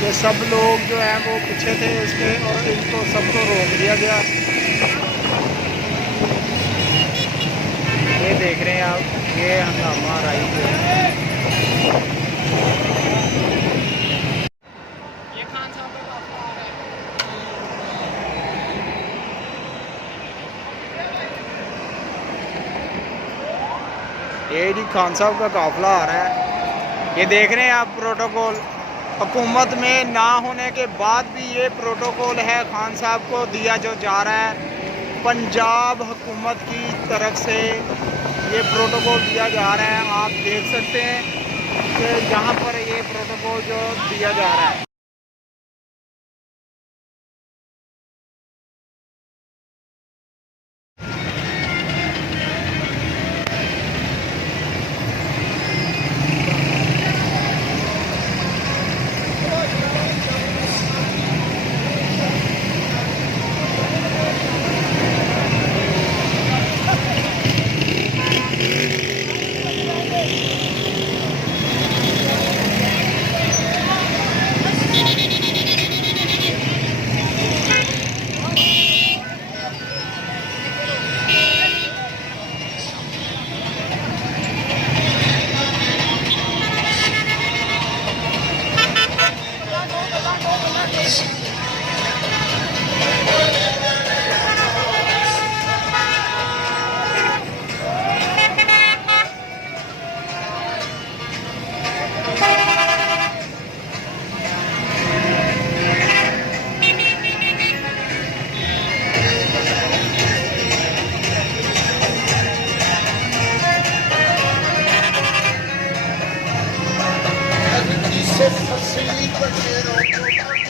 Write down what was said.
ये सब लोग जो हैं वो पीछे थे इसके और इनको सबको रोक दिया गया। ये देख रहे हैं आप, ये हंगामा राई जो है। ये खान साहब का काफिला आ रहा है। ये जी खान साहब का काफिला आ रहा है। ये देख रहे हैं आप प्रोटोकॉल, हुकूमत में ना होने के बाद भी ये प्रोटोकॉल है खान साहब को दिया जो जा रहा है। पंजाब हुकूमत की तरफ से ये प्रोटोकॉल दिया जा रहा है। आप देख सकते हैं कि यहाँ पर ये प्रोटोकॉल जो दिया जा रहा है। It's a secret,